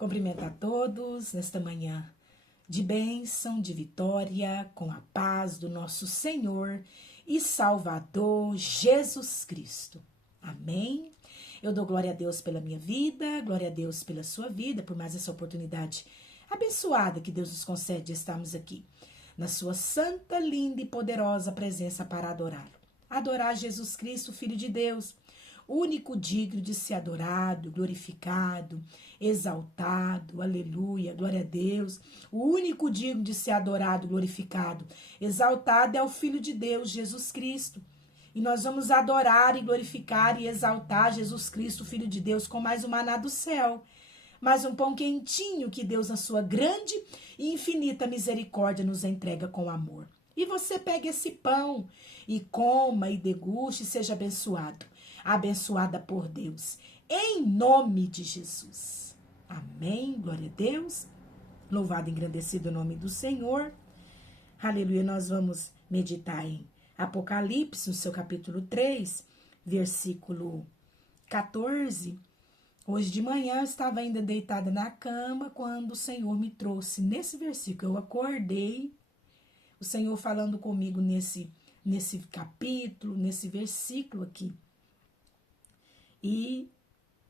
Cumprimento a todos nesta manhã de bênção, de vitória, com a paz do nosso Senhor e Salvador Jesus Cristo. Amém? Eu dou glória a Deus pela minha vida, glória a Deus pela sua vida, por mais essa oportunidade abençoada que Deus nos concede de estarmos aqui, na sua santa, linda e poderosa presença para adorá-lo. Adorar Jesus Cristo, Filho de Deus, único digno de ser adorado, glorificado, exaltado, aleluia, glória a Deus. O único digno de ser adorado, glorificado, exaltado é o Filho de Deus, Jesus Cristo. E nós vamos adorar e glorificar e exaltar Jesus Cristo, Filho de Deus, com mais um maná do céu, mais um pão quentinho que Deus, na sua grande e infinita misericórdia, nos entrega com amor. E você pega esse pão e coma e deguste e seja abençoado. Abençoada por Deus, em nome de Jesus. Amém, glória a Deus. Louvado e engrandecido o nome do Senhor. Aleluia, nós vamos meditar em Apocalipse, no seu capítulo 3, versículo 14. Hoje de manhã eu estava ainda deitada na cama quando o Senhor me trouxe nesse versículo. Eu acordei, o Senhor falando comigo nesse capítulo, nesse versículo aqui. E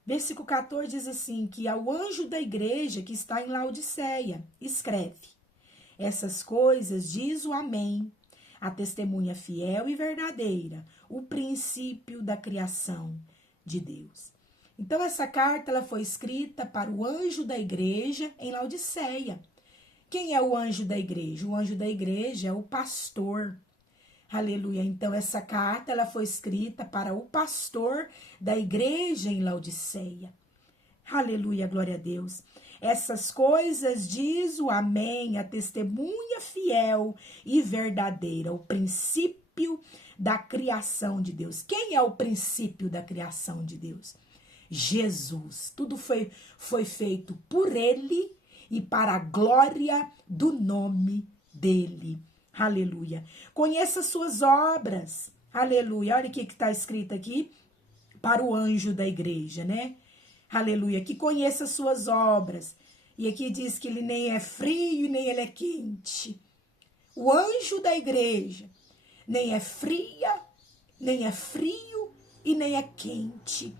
versículo 14 diz assim, que ao anjo da igreja que está em Laodiceia, escreve: essas coisas diz o Amém, a testemunha fiel e verdadeira, o princípio da criação de Deus. Então essa carta ela foi escrita para o anjo da igreja em Laodiceia. Quem é o anjo da igreja? O anjo da igreja é o pastor. Aleluia, então essa carta ela foi escrita para o pastor da igreja em Laodiceia. Aleluia, glória a Deus. Essas coisas diz o Amém, a testemunha fiel e verdadeira, o princípio da criação de Deus. Quem é o princípio da criação de Deus? Jesus. Tudo foi feito por ele e para a glória do nome dele. Aleluia. Conheça suas obras. Aleluia. Olha o que está escrito aqui para o anjo da igreja, né? Aleluia. Que conheça suas obras. E aqui diz que ele nem é frio e nem ele é quente. O anjo da igreja nem é fria, nem é frio e nem é quente.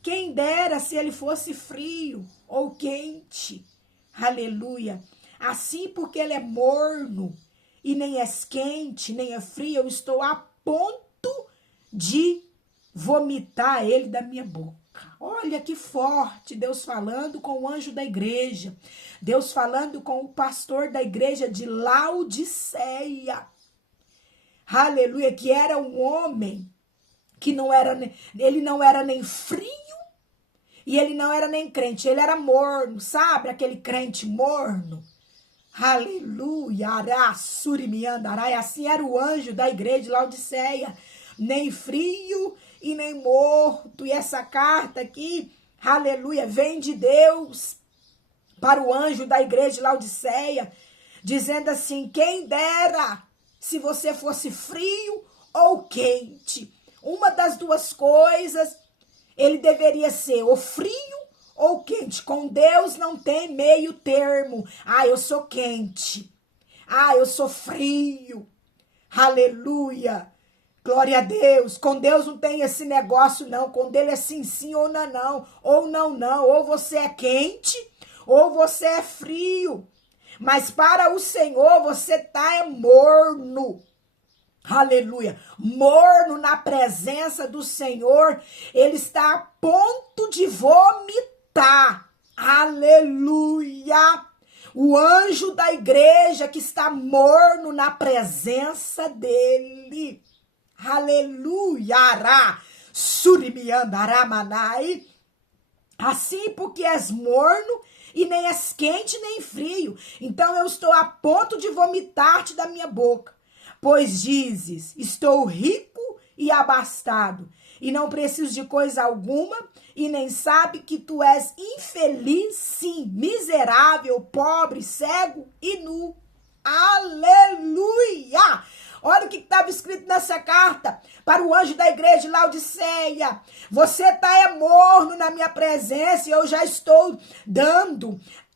Quem dera se ele fosse frio ou quente. Aleluia. Assim porque ele é morno. E nem é quente, nem é frio, eu estou a ponto de vomitar ele da minha boca. Olha que forte, Deus falando com o anjo da igreja. Deus falando com o pastor da igreja de Laodiceia. Aleluia, que era um homem que ele não era nem frio e ele não era nem crente, ele era morno, sabe? Aquele crente morno. Aleluia, araçurimiandarai, assim era o anjo da igreja de Laodiceia, nem frio e nem morto. E essa carta aqui, aleluia, vem de Deus para o anjo da igreja de Laodiceia, dizendo assim: quem dera se você fosse frio ou quente. Uma das duas coisas, ele deveria ser ou frio ou quente. Com Deus não tem meio termo. Ah, eu sou quente. Ah, eu sou frio. Aleluia. Glória a Deus. Com Deus não tem esse negócio, não. Com Deus é sim, sim ou não, não. Ou não, não. Ou você é quente, ou você é frio. Mas para o Senhor, você tá morno. Aleluia, morno na presença do Senhor. Ele está a ponto de vomitar. Aleluia. O anjo da igreja que está morno na presença dele. Aleluia. Surimiandaramanai. Assim porque és morno e nem és quente nem frio. Então eu estou a ponto de vomitar-te da minha boca. Pois dizes, estou rico e abastado, e não preciso de coisa alguma, e nem sabe que tu és infeliz, sim, miserável, pobre, cego e nu. Aleluia! Olha o que estava escrito nessa carta para o anjo da igreja de Laodiceia. Você está morno na minha presença e eu já estou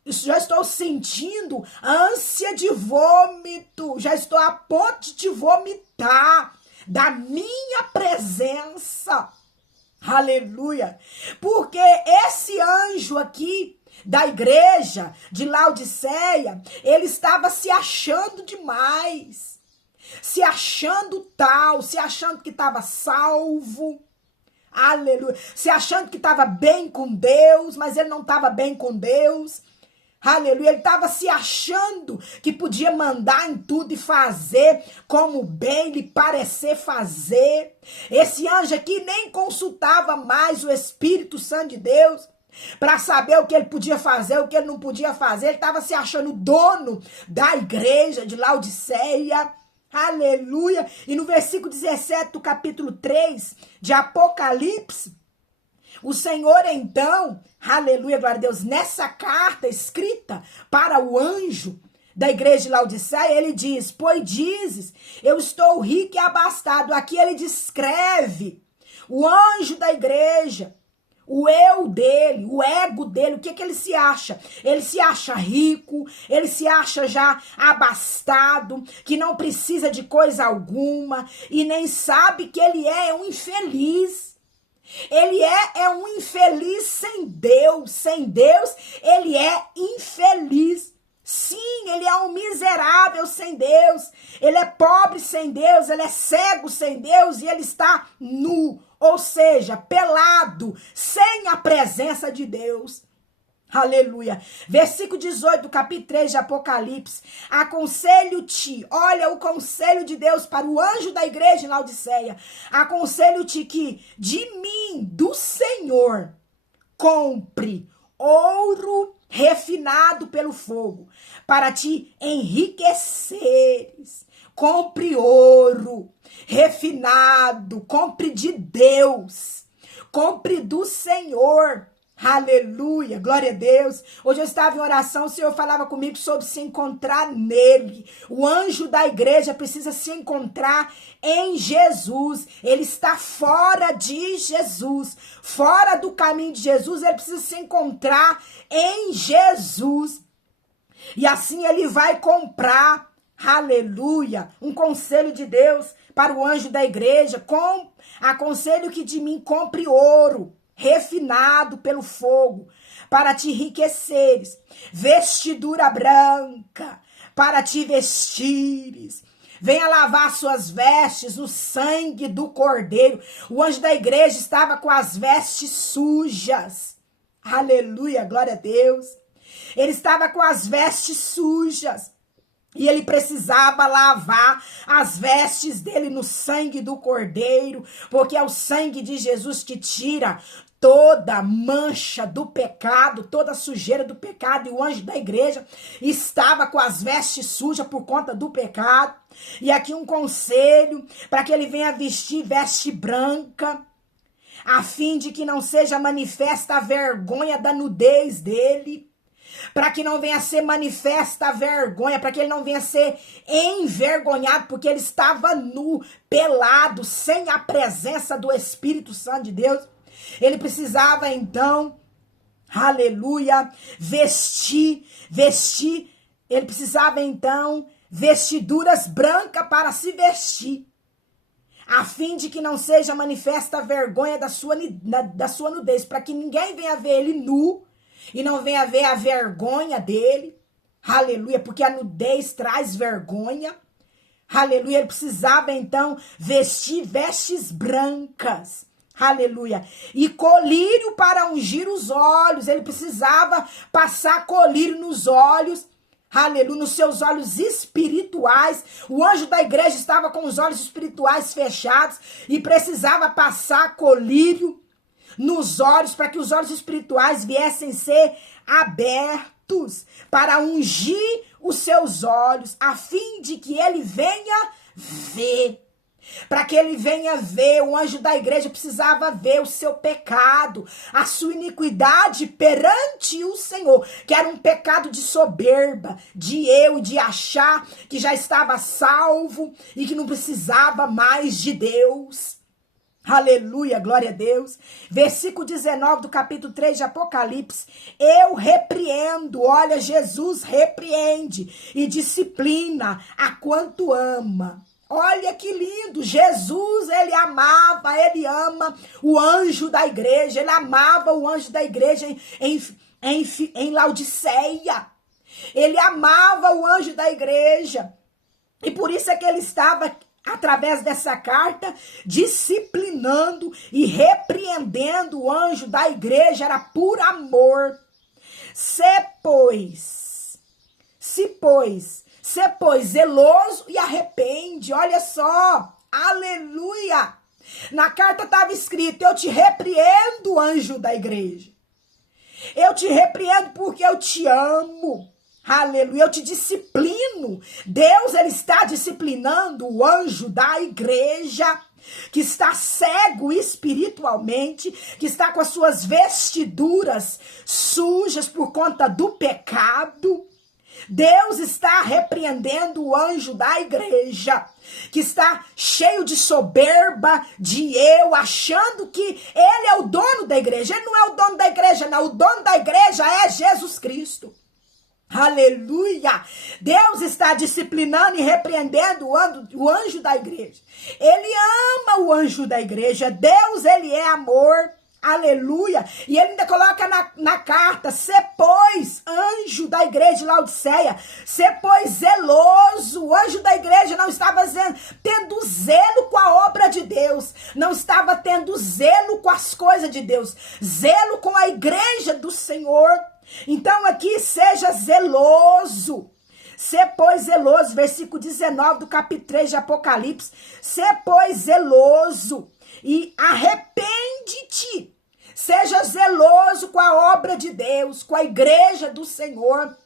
já estou sentindo ânsia de vômito, já estou a ponto de te vomitar da minha presença. Aleluia! Porque esse anjo aqui da igreja de Laodiceia, ele estava se achando demais, se achando tal, se achando que estava salvo. Aleluia! Se achando que estava bem com Deus, mas ele não estava bem com Deus. Aleluia, ele estava se achando que podia mandar em tudo e fazer como bem lhe parecer fazer. Esse anjo aqui nem consultava mais o Espírito Santo de Deus para saber o que ele podia fazer, o que ele não podia fazer. Ele estava se achando dono da igreja de Laodiceia. Aleluia. E no versículo 17 do capítulo 3 de Apocalipse, o Senhor então, aleluia, glória a Deus, nessa carta escrita para o anjo da igreja de Laodiceia, ele diz, pois dizes, eu estou rico e abastado. Aqui ele descreve o anjo da igreja, o eu dele, o ego dele, o que ele se acha? Ele se acha rico, ele se acha já abastado, que não precisa de coisa alguma e nem sabe que ele é um infeliz. Ele é um infeliz sem Deus. Sem Deus, ele é infeliz. Sim, ele é um miserável sem Deus. Ele é pobre sem Deus, ele é cego sem Deus e ele está nu, ou seja, pelado, sem a presença de Deus. Aleluia. Versículo 18 do capítulo 3 de Apocalipse. Aconselho-te, olha o conselho de Deus para o anjo da igreja em Laodiceia. Aconselho-te que de mim, do Senhor, compre ouro refinado pelo fogo, para te enriqueceres. Compre ouro refinado, compre de Deus, compre do Senhor. Aleluia, glória a Deus. Hoje eu estava em oração, o Senhor falava comigo sobre se encontrar nele. O anjo da igreja precisa se encontrar em Jesus. Ele está fora de Jesus, fora do caminho de Jesus. Ele precisa se encontrar em Jesus. E assim ele vai comprar, aleluia, um conselho de Deus para o anjo da igreja. Aconselho que de mim compre ouro refinado pelo fogo, para te enriqueceres, vestidura branca, para te vestires. Venha lavar suas vestes no sangue do Cordeiro. O anjo da igreja estava com as vestes sujas. Aleluia, glória a Deus. Ele estava com as vestes sujas. E ele precisava lavar as vestes dele no sangue do Cordeiro, porque é o sangue de Jesus que tira toda mancha do pecado, toda sujeira do pecado. E o anjo da igreja estava com as vestes sujas por conta do pecado. E aqui um conselho para que ele venha vestir veste branca, a fim de que não seja manifesta a vergonha da nudez dele. Para que não venha ser manifesta a vergonha, para que ele não venha ser envergonhado, porque ele estava nu, pelado, sem a presença do Espírito Santo de Deus. Ele precisava então, aleluia, vestir, ele precisava então vestiduras brancas para se vestir, a fim de que não seja manifesta a vergonha da sua nudez, para que ninguém venha ver ele nu, e não venha ver a vergonha dele, aleluia, porque a nudez traz vergonha, aleluia. Ele precisava então vestir vestes brancas, aleluia, e colírio para ungir os olhos. Ele precisava passar colírio nos olhos, aleluia, nos seus olhos espirituais. O anjo da igreja estava com os olhos espirituais fechados e precisava passar colírio nos olhos, para que os olhos espirituais viessem ser abertos, para ungir os seus olhos, a fim de que ele venha ver. para que ele venha ver. O anjo da igreja precisava ver o seu pecado, a sua iniquidade perante o Senhor, que era um pecado de soberba, de achar que já estava salvo e que não precisava mais de Deus. Aleluia, glória a Deus. Versículo 19 do capítulo 3 de Apocalipse. Eu repreendo, olha, Jesus repreende e disciplina a quanto ama. Olha que lindo, Jesus, ele amava, ele ama o anjo da igreja, ele amava o anjo da igreja em Laodiceia. Ele amava o anjo da igreja. E por isso é que ele estava, através dessa carta, disciplinando e repreendendo o anjo da igreja, era por amor. Se pois zeloso e arrepende, olha só, aleluia. Na carta estava escrito: eu te repreendo, anjo da igreja. Eu te repreendo porque eu te amo. Aleluia, eu te disciplino. Deus, ele está disciplinando o anjo da igreja, que está cego espiritualmente, que está com as suas vestiduras sujas por conta do pecado. Deus está repreendendo o anjo da igreja, que está cheio de soberba, de eu, achando que ele é o dono da igreja. Ele não é o dono da igreja, não. O dono da igreja é Jesus Cristo. Aleluia! Deus está disciplinando e repreendendo o anjo da igreja. Ele ama o anjo da igreja. Deus, ele é amor. Aleluia! E ele ainda coloca na carta: se pois, anjo da igreja de Laodiceia, se pois zeloso. O anjo da igreja não estava tendo zelo com a obra de Deus, não estava tendo zelo com as coisas de Deus, zelo com a igreja do Senhor. Então aqui, seja zeloso. Se pois zeloso, versículo 19 do capítulo 3 de Apocalipse. Se pois zeloso e arrepende-te. Seja zeloso com a obra de Deus, com a igreja do Senhor.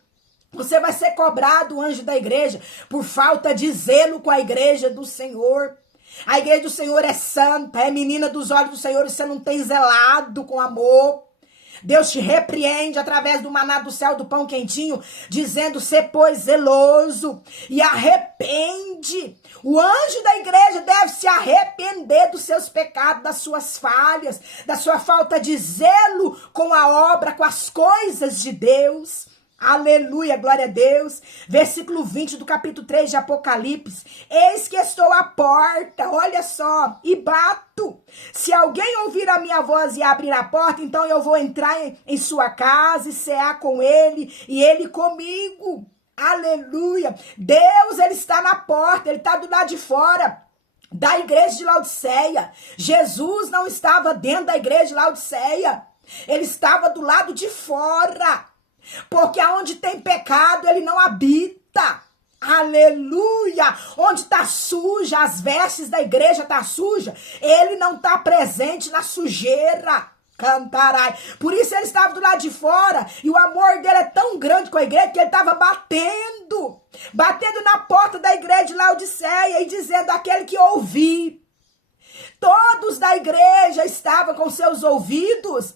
Você vai ser cobrado, anjo da igreja, por falta de zelo com a igreja do Senhor. A igreja do Senhor é santa, é menina dos olhos do Senhor, e você não tem zelado com amor. Deus te repreende através do maná do céu, do pão quentinho, dizendo: se pois zeloso e arrepende. O anjo da igreja deve se arrepender dos seus pecados, das suas falhas, da sua falta de zelo com a obra, com as coisas de Deus. Aleluia, glória a Deus. Versículo 20 do capítulo 3 de Apocalipse. Eis que estou à porta, olha só, e bato. Se alguém ouvir a minha voz e abrir a porta, então eu vou entrar em sua casa e cear com ele e ele comigo. Aleluia. Deus, ele está na porta, ele está do lado de fora da igreja de Laodiceia. Jesus não estava dentro da igreja de Laodiceia. Ele estava do lado de fora. Porque aonde tem pecado, ele não habita. Aleluia! Onde está suja, as vestes da igreja tá suja, ele não está presente na sujeira. Cantarai. Por isso ele estava do lado de fora, e o amor dele é tão grande com a igreja que ele estava batendo na porta da igreja de Laodiceia e dizendo: aquele que ouvir. Todos da igreja estavam com seus ouvidos,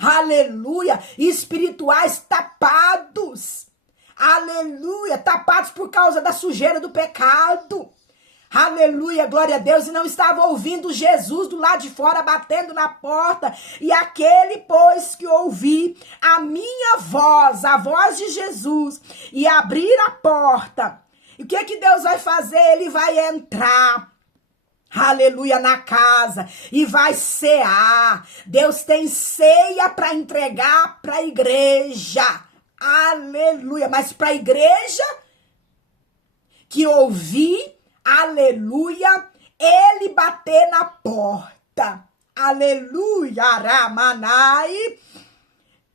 aleluia, espirituais tapados, aleluia, tapados por causa da sujeira do pecado, aleluia, glória a Deus, e não estava ouvindo Jesus do lado de fora batendo na porta. E aquele, pois, que ouvir a minha voz, a voz de Jesus, e abrir a porta, e o que Deus vai fazer? Ele vai entrar, aleluia, na casa e vai cear. Deus tem ceia para entregar para a igreja, aleluia, mas para a igreja que ouvir, aleluia, ele bater na porta, aleluia, Ramanai.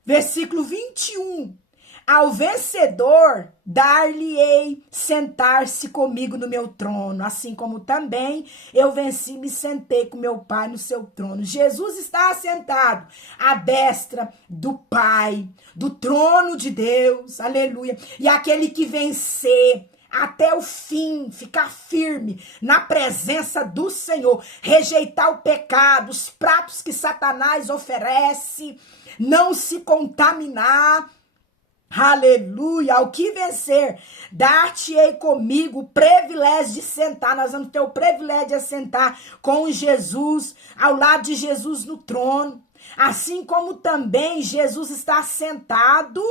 Versículo 21. Ao vencedor, dar-lhe-ei sentar-se comigo no meu trono, assim como também eu venci e me sentei com meu Pai no seu trono. Jesus está assentado à destra do Pai, do trono de Deus, aleluia. E aquele que vencer, até o fim, ficar firme na presença do Senhor, rejeitar o pecado, os pratos que Satanás oferece, não se contaminar. Aleluia, ao que vencer, dar-te-ei comigo o privilégio de sentar, nós vamos ter o privilégio de sentar com Jesus, ao lado de Jesus no trono, assim como também Jesus está sentado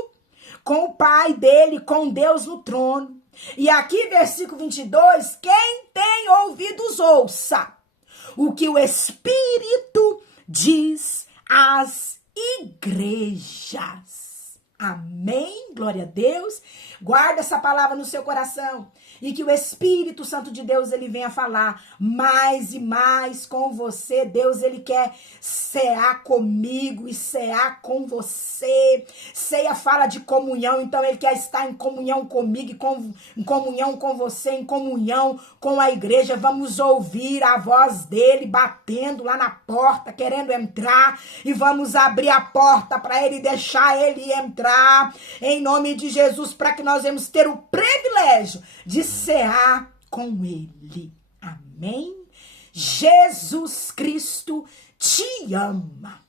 com o Pai dele, com Deus no trono. E aqui, versículo 22, quem tem ouvidos, ouça o que o Espírito diz às igrejas. Amém? Glória a Deus. Guarda essa palavra no seu coração. E que o Espírito Santo de Deus, ele venha falar mais e mais com você. Deus, ele quer cear comigo e cear com você. Ceia fala de comunhão, então ele quer estar em comunhão comigo, em comunhão com você, em comunhão com a igreja. Vamos ouvir a voz dele batendo lá na porta, querendo entrar. E vamos abrir a porta para ele, deixar ele entrar. Em nome de Jesus, para que nós vamos ter o privilégio de cear com ele. Amém? Jesus Cristo te ama.